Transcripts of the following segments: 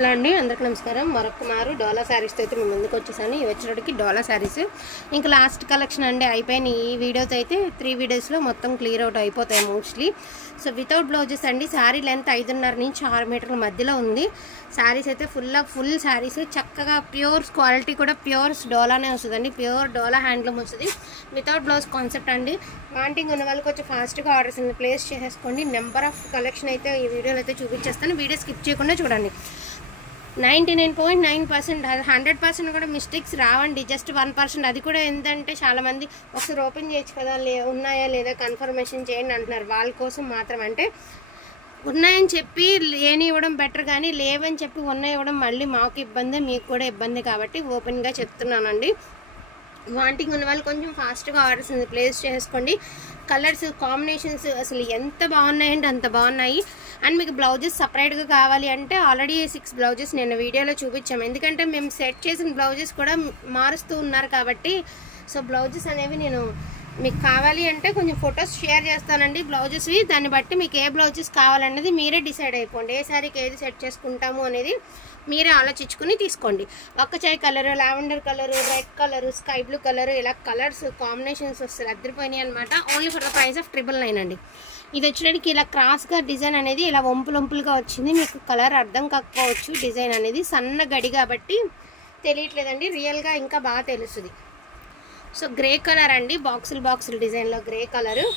Hello అండి, అందరికీ నమస్కారం. మరొకమారు డోలా శారీస్తో అయితే మేము ముందుకు వచ్చేసాను. ఇవి వచ్చేటికి డోలా శారీస్ ఇంకా లాస్ట్ కలెక్షన్ అండి. అయిపోయిన ఈ వీడియోతో అయితే 3 వీడియోస్లో మొత్తం క్లియర్ అవుట్ అయిపోతాయి మోస్ట్లీ. సో వితౌట్ బ్లౌజెస్ అండి. శారీ లెంత్ 5.5 నుంచి 6 మీటర్ల మధ్యలో ఉంది. శారీస్ అయితే ఫుల్ శారీస్ చక్కగా ప్యూర్ క్వాలిటీ కూడా ప్యూర్స్ డోలానే వస్తుందండి. ప్యూర్ డోలా హ్యాండ్లూమ్ వస్తుంది. వితౌట్ బ్లౌజ్ కాన్సెప్ట్ అండి. వాంటింగ్ ఉన్న వాళ్ళకి వచ్చి ఫాస్ట్గా ఆర్డర్స్ ప్లేస్ చేసేసుకోండి. నెంబర్ ఆఫ్ కలెక్షన్ అయితే ఈ వీడియోలో అయితే చూపించేస్తాను. వీడియో స్కిప్ చేయకుండా చూడండి. 99.9% 100% కూడా మిస్టేక్స్ రావండి. జస్ట్ 1%. అది కూడా ఏంటంటే చాలామంది ఒకసారి ఓపెన్ చేయొచ్చు కదా, ఉన్నాయా లేదా కన్ఫర్మేషన్ చేయండి అంటున్నారు. వాళ్ళ కోసం మాత్రం అంటే ఉన్నాయని చెప్పి లేని ఇవ్వడం బెటర్, కానీ లేవని చెప్పి ఉన్నాయి ఇవ్వడం మళ్ళీ మాకు ఇబ్బంది, మీకు కూడా ఇబ్బంది. కాబట్టి ఓపెన్గా చెప్తున్నానండి. వాంటింగ్ ఉన్న వాళ్ళు కొంచెం ఫాస్ట్గా ఆర్డర్స్ ప్లేస్ చేసుకోండి. కలర్స్ కాంబినేషన్స్ అసలు ఎంత బాగున్నాయంటే అంత బాగున్నాయి. అండ్ మీకు బ్లౌజెస్ సపరేట్గా కావాలి అంటే ఆల్రెడీ 6 బ్లౌజెస్ నేను వీడియోలో చూపించాము. ఎందుకంటే మేము సెట్ చేసిన బ్లౌజెస్ కూడా మారుస్తూ ఉన్నారు కాబట్టి. సో బ్లౌజెస్ అనేవి నేను మీకు కావాలి అంటే కొంచెం ఫొటోస్ షేర్ చేస్తానండి బ్లౌజెస్వి. దాన్ని బట్టి మీకు ఏ బ్లౌజెస్ కావాలనేది మీరే డిసైడ్ అయిపోండి. ఏ శారీకి ఏది సెట్ చేసుకుంటాము అనేది మీరే ఆలోచించుకుని తీసుకోండి. ఒక్కచాయ్ colour, lavender colour, red colour, sky blue colour, ఇలా కలర్స్ కాంబినేషన్స్ వస్తాయి. అద్దరిపోయినాయి అనమాట. Only for the price of 999 అండి. ఇది వచ్చేటికి ఇలా క్రాస్గా డిజైన్ అనేది ఇలా వంపులుగా వచ్చింది. మీకు కలర్ అర్థం కాకపోవచ్చు. డిజైన్ అనేది సన్న గడి కాబట్టి తెలియట్లేదండి. రియల్గా ఇంకా బాగా తెలుస్తుంది. సో గ్రే కలర్ అండి. బాక్సులు డిజైన్లో grey colour.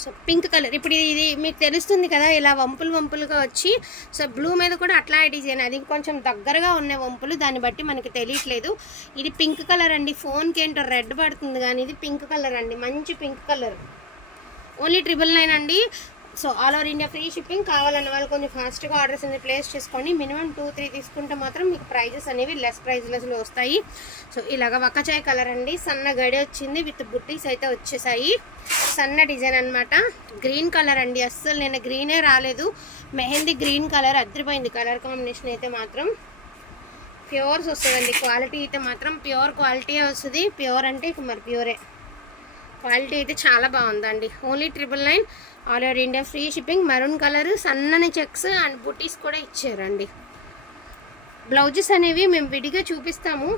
So pink colour. ఇప్పుడు ఇది మీకు తెలుస్తుంది కదా, ఇలా వంపులుగా వచ్చి. సో బ్లూ మీద కూడా అట్లా డిజైన్, అది కొంచెం దగ్గరగా ఉన్న వంపులు, దాన్ని బట్టి మనకి తెలియట్లేదు. ఇది పింక్ కలర్ అండి. ఫోన్కి ఏంటో రెడ్ పడుతుంది, కానీ ఇది పింక్ కలర్ అండి. మంచి పింక్ కలర్. ఓన్లీ 999 అండి. So all over India free shipping. కావాలన్న వాళ్ళు కొంచెం ఫాస్ట్గా ఆర్డర్స్ అనేది ప్లేస్ చేసుకోండి. మినిమం 2-3 తీసుకుంటే మాత్రం మీకు ప్రైజెస్ అనేవి లెస్ ప్రైజ్లెస్లో వస్తాయి. సో ఇలాగ వక్కచాయ్ కలర్ అండి. సన్న గడి వచ్చింది, విత్ బుట్టీస్ అయితే వచ్చేసాయి. సన్న డిజైన్ అనమాట. గ్రీన్ కలర్ అండి. అస్సలు నేను గ్రీనే రాలేదు, మెహందీ గ్రీన్ కలర్. అద్దరిపోయింది కలర్ కాంబినేషన్ అయితే మాత్రం. ప్యూర్స్ వస్తుందండి. క్వాలిటీ అయితే మాత్రం ప్యూర్ క్వాలిటీ వస్తుంది. ప్యూర్ అంటే ఇక మరి ప్యూరే. క్వాలిటీ అయితే చాలా బాగుందండి. Only 999. All over India free shipping. Maroon colour, సన్నని చెక్స్ అండ్ బుటీస్ కూడా ఇచ్చారండి. బ్లౌజెస్ అనేవి మేము విడిగా చూపిస్తాము.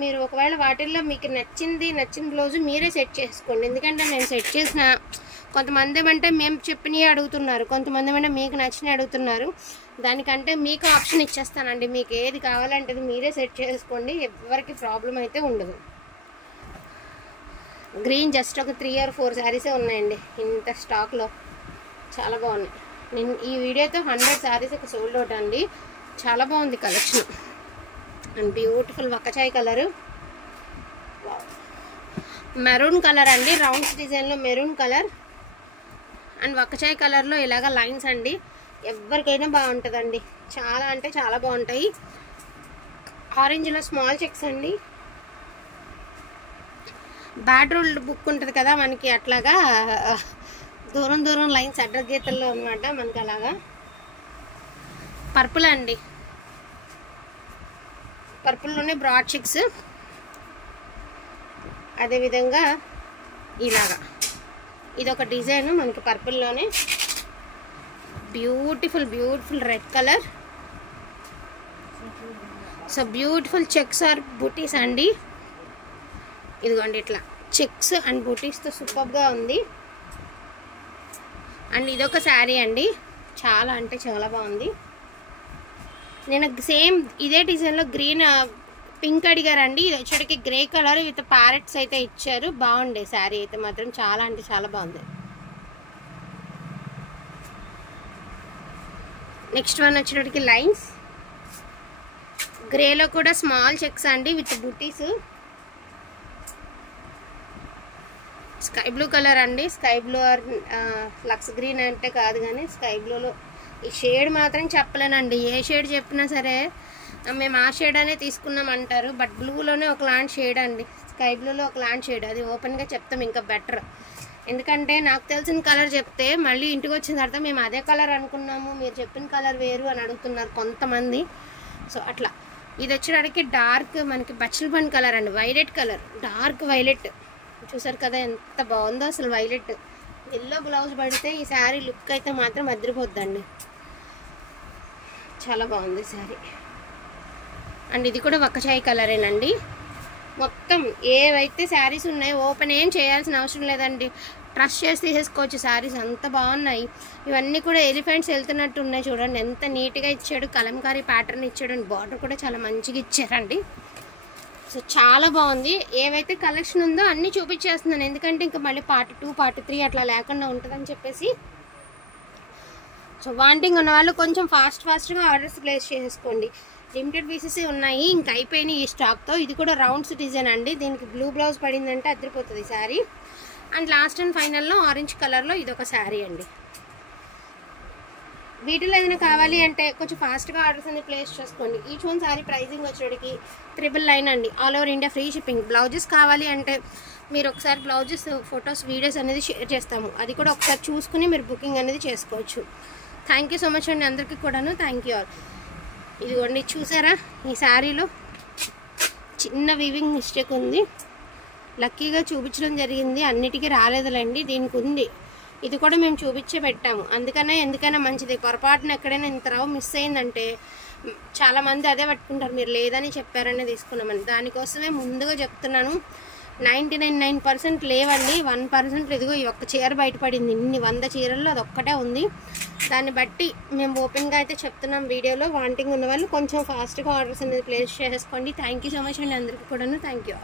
మీరు ఒకవేళ వాటిల్లో మీకు నచ్చిన బ్లౌజ్ మీరే సెట్ చేసుకోండి. ఎందుకంటే మేము సెట్ చేసిన కొంతమంది ఏమంటే మేము చెప్పినవి అడుగుతున్నారు, కొంతమంది ఏమంటే మీకు నచ్చినవి అడుగుతున్నారు. దానికంటే మీకు ఆప్షన్ ఇచ్చేస్తానండి. మీకు ఏది కావాలంటే మీరే సెట్ చేసుకోండి. ఎవరికి ప్రాబ్లం అయితే ఉండదు. గ్రీన్ జస్ట్ ఒక 3 or 4 శారీసే ఉన్నాయండి ఇంత స్టాక్లో. చాలా బాగున్నాయి. నేను ఈ వీడియోతో 100 శారీస్ ఒక సోల్డ్ అవుట్ అండి. చాలా బాగుంది కలెక్షన్. అండ్ బ్యూటిఫుల్ వక్కచాయ్ కలరు, మెరూన్ కలర్ అండి. రౌండ్స్ డిజైన్లో మెరూన్ కలర్ అండ్ వక్కచాయ్ కలర్లో ఇలాగ లైన్స్ అండి. ఎవరికైనా బాగుంటుందండి. చాలా అంటే చాలా బాగుంటాయి. ఆరెంజ్లో స్మాల్ చెక్స్ అండి. బ్యాడ్ రూల్డ్ బుక్ ఉంటుంది కదా మనకి, అట్లాగా దూరం లైన్స్ అడ్డగీతల్లో అనమాట మనకి. అలాగా పర్పుల్ అండి. పర్పుల్లోనే బ్రాడ్ చెక్స్. అదేవిధంగా ఇలాగా ఇదొక డిజైన్ మనకి పర్పుల్లోనే. Beautiful red colour. So beautiful checks or butis అండి. ఇదిగోండి ఇట్లా చెక్స్ అండ్ బూటీస్తో సూపర్గా ఉంది. అండ్ ఇదొక శారీ అండి. చాలా అంటే చాలా బాగుంది. నేను సేమ్ ఇదే డిజైన్లో గ్రీన్ పింక్ అడిగారండి. ఇది వచ్చేటికి గ్రే కలర్ విత్ ప్యారెట్స్ అయితే ఇచ్చారు. బాగుండే శారీ అయితే మాత్రం. చాలా అంటే చాలా బాగుంది. నెక్స్ట్ వన్ వచ్చేటికి లైన్స్. గ్రేలో కూడా స్మాల్ చెక్స్ అండి with butis. Sky blue colour అండి. స్కై బ్లూ ఆర్ లక్స్ గ్రీన్ అంటే కాదు, కానీ స్కై బ్లూలో ఈ షేడ్ మాత్రం చెప్పలేనండి. ఏ షేడ్ చెప్పినా సరే మేము ఆ షేడ్ అనే తీసుకున్నామంటారు. బట్ బ్లూలోనే ఒకలాంటి షేడ్ అండి. స్కై బ్లూలో ఒకలాంటి షేడ్. అది ఓపెన్గా చెప్తాం ఇంకా బెటర్. ఎందుకంటే నాకు తెలిసిన కలర్ చెప్తే మళ్ళీ ఇంటికి వచ్చిన తర్వాత మేము అదే కలర్ అనుకున్నాము, మీరు చెప్పిన కలర్ వేరు అని అడుగుతున్నారు కొంతమంది. సో అట్లా. ఇది వచ్చేటికి డార్క్ మనకి బచ్చల్ బండ్ కలర్ అండి. Violet colour, dark violet. చూసారు కదా ఎంత బాగుందో అసలు వైలెట్. ఎల్లో బ్లౌజ్ పడితే ఈ శారీ లుక్ అయితే మాత్రం అదిరిపోద్దండి. చాలా బాగుంది శారీ. అండ్ ఇది కూడా వక్కచాయి కలరేనండి. మొత్తం ఏవైతే శారీస్ ఉన్నాయో ఓపెన్ ఏం చేయాల్సిన అవసరం లేదండి, ట్రస్ట్ చేసి తీసేసుకోవచ్చు. శారీస్ అంత బాగున్నాయి. ఇవన్నీ కూడా ఎలిఫెంట్స్ వెళ్తున్నట్టు ఉన్నాయి చూడండి, ఎంత నీట్గా ఇచ్చాడు. కలంకారీ ప్యాటర్న్ ఇచ్చాడు అండ్ బార్డర్ కూడా చాలా మంచిగా ఇచ్చారండి. సో చాలా బాగుంది. ఏవైతే కలెక్షన్ ఉందో అన్నీ చూపించేస్తున్నాను, ఎందుకంటే ఇంకా మళ్ళీ పార్ట్ 2 పార్ట్ 3 అట్లా లేకుండా ఉంటుందని చెప్పేసి. సో వాంటింగ్ ఉన్న వాళ్ళు కొంచెం ఫాస్ట్గా ఆర్డర్స్ ప్లేస్ చేసుకోండి. లిమిటెడ్ పీసెస్ ఉన్నాయి, ఇంకా అయిపోయినాయి ఈ స్టాక్తో. ఇది కూడా రౌండ్స్ డిజైన్ అండి, దీనికి బ్లూ బ్లౌజ్ పడిందంటే అదిరిపోతుంది శారీ. అండ్ లాస్ట్ అండ్ ఫైనల్లో ఆరెంజ్ కలర్లో ఇదొక శారీ అండి. వీటిలో ఏదైనా కావాలి అంటే కొంచెం ఫాస్ట్గా ఆర్డర్స్ అన్ని ప్లేస్ చేసుకోండి. ఈచ్ వన్ శారీ ప్రైజింగ్ వచ్చేటికి 999 అండి. All over India free shipping. Blouses కావాలి అంటే మీరు ఒకసారి బ్లౌజెస్ ఫొటోస్ వీడియోస్ అనేది షేర్ చేస్తాము, అది కూడా ఒకసారి చూసుకుని మీరు బుకింగ్ అనేది చేసుకోవచ్చు. థ్యాంక్ యూ సో మచ్ అండి అందరికీ కూడాను. Thank you all. ఇదిగోండి చూసారా, ఈ శారీలో చిన్న వీవింగ్ మిస్టేక్ ఉంది, లక్కీగా చూపించడం జరిగింది. అన్నిటికీ రాలేదులేండి, దీనికి ఉంది. ఇది కూడా మేము చూపించే పెట్టాము, ఎందుకైనా మంచిది. పొరపాటున ఎక్కడైనా ఇంత రావు మిస్ అయిందంటే చాలామంది అదే పట్టుకుంటారు, మీరు లేదని చెప్పారనే తీసుకున్నామని. దానికోసమే ముందుగా చెప్తున్నాను. 99% లేవండి, 1% ఇదిగో ఈ ఒక్క చీర బయటపడింది. ఇన్ని 100 చీరల్లో అది ఒక్కటే ఉంది. దాన్ని బట్టి మేము ఓపెన్గా అయితే చెప్తున్నాం వీడియోలో. వాంటింగ్ ఉన్న వాళ్ళు కొంచెం ఫాస్ట్గా ఆర్డర్స్ అనేది ప్లేస్ చేసుకోండి. థ్యాంక్ యూ సో మచ్ అండి అందరికీ కూడాను. Thank you.